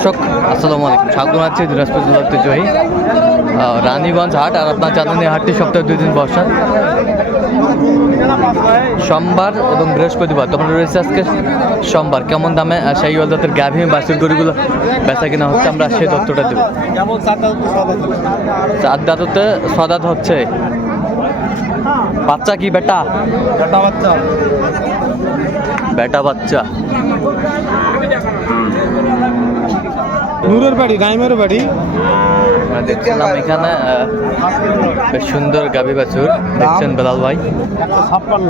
দর্শক, আসসালামু আলাইকুম। স্বাগত আছি দিনাজপুর জেলার ঐতিহ্যবাহী রানীগঞ্জ হাট আর আপনার এই হাটটি সপ্তাহে দুই দিন বসা। সোমবার এবং বৃহস্পতিবার, তখন রয়েছে আজকে সোমবার। কেমন দামে সেই জাতের গাভী বাসুর গরুগুলো বেচা কিনা হচ্ছে, আমরা সেই তথ্যটা দেবো। চার দাঁততে সদাত হচ্ছে। বাচ্চা কি বেটা? চারটা বাচ্চা বেটা বাচ্চা। নূরের বাড়ি গাইমের বাড়ি। দেখছিলাম এখানে বেশ সুন্দর গাভী বাছুর। দেখছেন বেলাল ভাই? ছাপ্পান্ন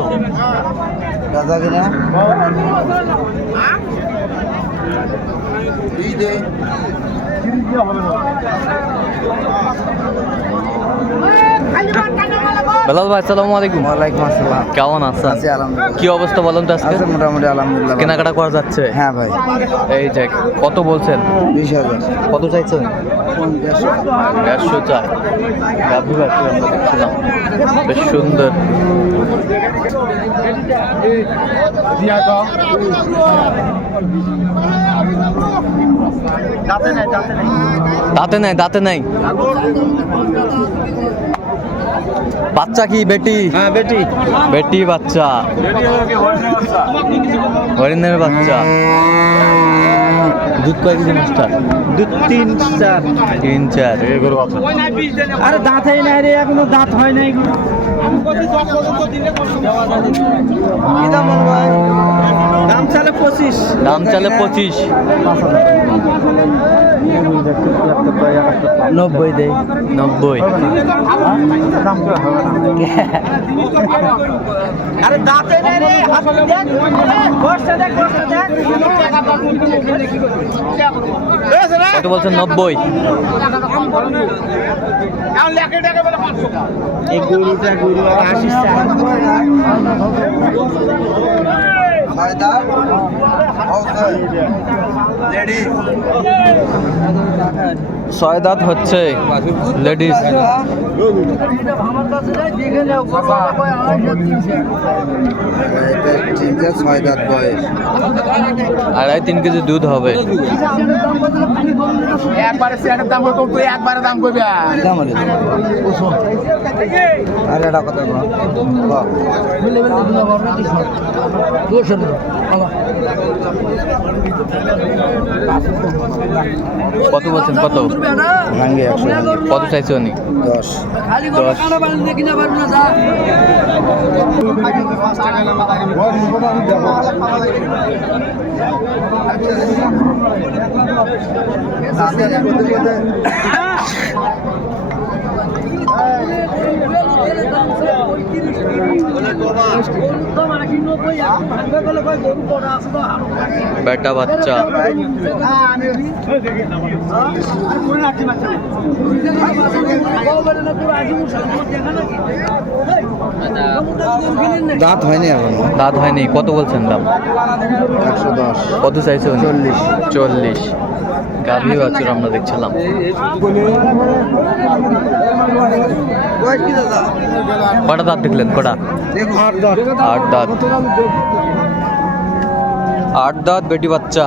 বেলাল ভাই আসসালামু আলাইকুম। ওয়ালাইকুম আসসালাম। কেমন আছেন? আছি আলহামদুলিল্লাহ। কি অবস্থা বলুন তো আজকে? মোটামুটি আলহামদুলিল্লাহ। কেনাকাটা করা যাচ্ছে? হ্যাঁ ভাই। এই যে কত বলছেন? বিশ হাজার। কত চাইছেন? দেড়শো চার গাভী বাছুর আমরা দেখছিলাম। বেশ সুন্দর। দাঁতে নাই দাঁতে নাই। বাচ্চা কি বেটি? হ্যাঁ বেটি। বেটি বাচ্চা। হরিণের বাচ্চা। দুধ কয়েক কেজি মাস্টার? দুধ তিন চার। তিন চার। আরে দাঁত হয় না রে এখনও দাঁত হয় নাই দাম চালে পঁচিশ। দাম চালে পঁচিশ। নব্বই দেয় নব্বই। আরে দাঁত নাই রে কষ্ট দেখ কষ্ট দেখ কত বলছেন? নব্বই। এই গরুটা গরু আশিস দাঁত হচ্ছে লেডিস ছয় দাঁত বয়স আড়াই তিন কেজি দুধ হবে। কত বলছেন? কত? ভাঙ্গে কত চাইছে উনি? দশ। দশ। বেটা বাচ্চা। দাঁত হয়নি এখন। দাঁত হয়নি। কত বলছেন দাম? একশো দশ। কত চাইছে চল্লিশ। চল্লিশ। গাভী বাছুর আমরা দেখছিলাম। কটা দাঁত দেখলেন? কটা? আট দাঁত। আট দাঁত বেটি বাচ্চা।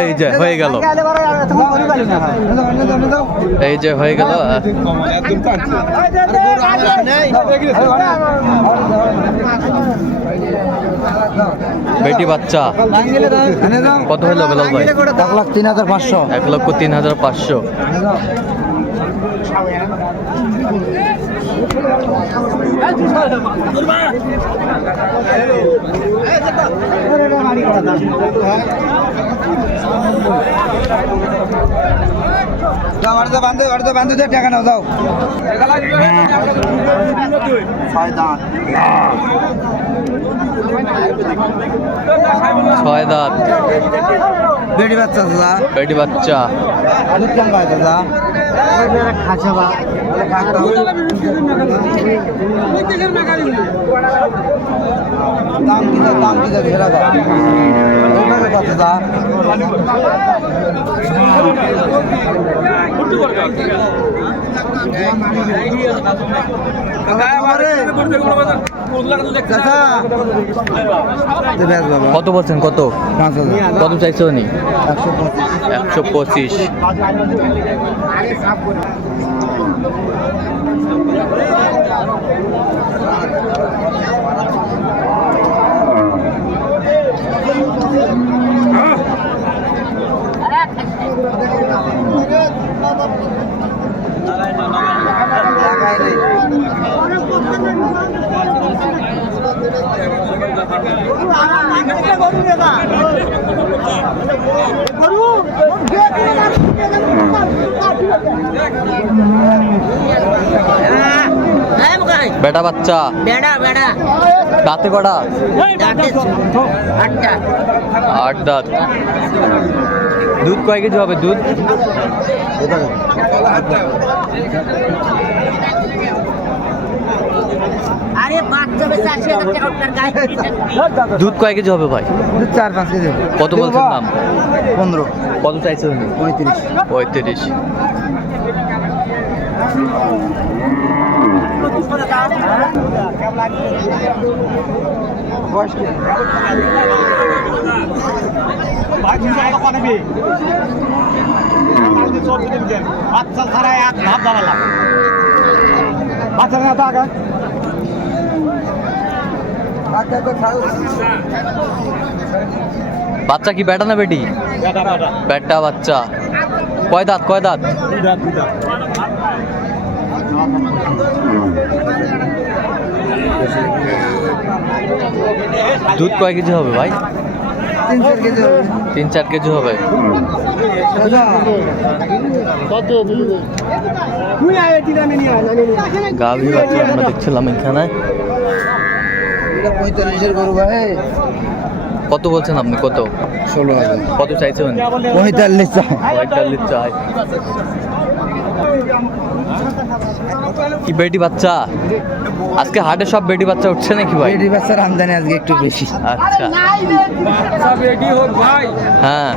এই যে, হয়ে গেল। এই যে, হয়ে গেল। বেটি বাচ্চা। কত হলো বেলাল ভাই? এক লাখ তিন হাজার পাঁচশো এক লক্ষ তিন হাজার পাঁচশো। অর্ধ বান্ধব অর্ধ বান্ধবদের টাকা নাও দাও ছয় দাঁত ছয় দাঁত বেটি বাচ্চা দাদা। বেটি বাচ্চা। খাচ্ছে বা কত কত বলছেন কত? কত চাইছো নি একশো পঁচিশ। একশো পঁচিশ লাগাই নেই বেটা বাচ্চা। বেড়া বেড়া। দাঁতে কটা? আট দাঁত দুধ কয় কেজি হবে? দুধ আরে বাচ্চা বেশি আশি হাজার টাকা আপনার গায়ে দুধ কয় কেজি হবে ভাই? দুধ চার পাঁচ কেজি কত বলছেন দাম? পনেরো। কত চাইছে নি পঁয়ত্রিশ। পঁয়ত্রিশ। বাচ্চা কি বেটা না বেটি? বেটা বাচ্চা। কয় দাঁত কয় দাঁত? দুধ কয় কেজি হবে ভাই? তিন চার কেজি হবে। গাভী বাচ্চা আমরা দেখছিলাম এখানে। এটা পঁয়তাল্লিশের গরু ভাই। কত বলছেন আপনি? কত? ষোলো হাজার। কত চাইছেন? পঁয়তাল্লিশ চাই। পঁয়তাল্লিশ চাই। কি বেটি বাচ্চা? আজকে হাটে সব বেটি বাচ্চা উঠছে নাকি ভাই? বেটি বাচ্চার আমদানি আজকে একটু বেশি। আচ্ছা। হ্যাঁ।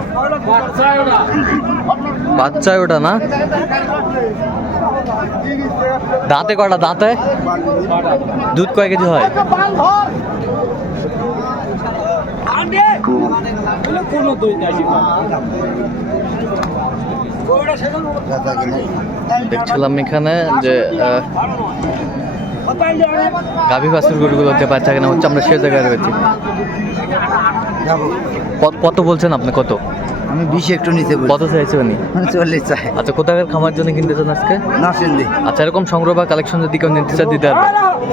বাচ্চায় ওটা না? দাঁতে কটা দাঁতে? দুধ কয় কেজি হয়? দেখছিলাম এখানে যে গাভী বাছুর গরুগুলোতে বাচ্চা কেনা হচ্ছে আমরা সে জায়গায় রয়েছি। কত- কত বলছেন আপনি? কত? আমি বিশ একটু নিতে বলি কত চাইছেন চল্লিশ চাই। আচ্ছা কোথাকার খামার জন্য কিনতেছেন আজকে? না সিন্ধি আচ্ছা এরকম সংগ্রহ বা কালেকশন যদি কেউ নিতে চায় দিতে পারবে।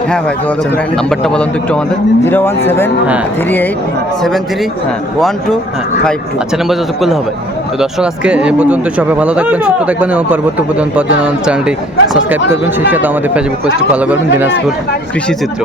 হ্যাঁ ভাই যোগাযোগ করে নাম্বারটা বলুন তো একটু আমাদের। জিরো ওয়ান সেভেন হ্যাঁ। থ্রি এইট সেভেন থ্রি হ্যাঁ। ওয়ান টু হ্যাঁ। Five two. আচ্ছা নাম্বার যোগাযোগ করলে হবে। তো দর্শক আজকে এ পর্যন্ত সবাই ভালো থাকবেন সুস্থ থাকবেন এবং পরবর্তী পর্যন্ত পর্যন্ত চ্যানেলটি সাবস্ক্রাইব করবেন। সেই সাথে আমাদের ফেসবুক পেজটি ফলো করবেন দিনাজপুর কৃষি চিত্র